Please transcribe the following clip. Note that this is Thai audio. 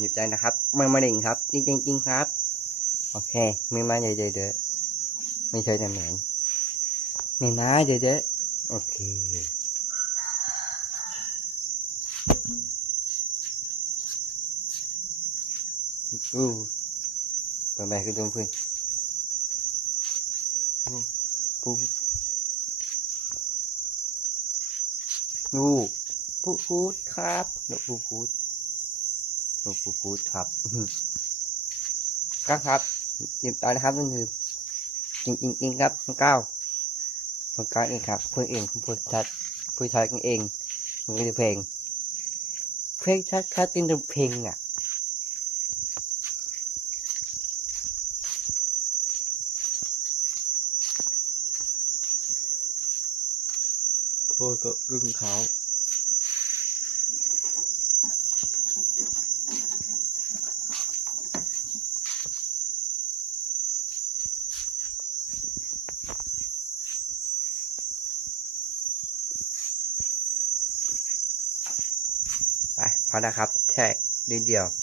หยิบใจนะครับมาหนึ่งครับจริงครับโอเคมือมาเดี๋ยวไม่ใช่แต่เหมือนมือมาเดี๋ยวโอเคเปิดไปคือตรงพื้นปูพูดครับนกพูดครับก็ครับหยิบต่อนะครับนั่นคือจริงครับน้องก้าวเองครับพูดเองพูดชัดเองมันก็จะเพลงชัดเป็นเพลงอ่ะพ่อก็กึ่งเขาไปพอนะครับแค่นิดเดียว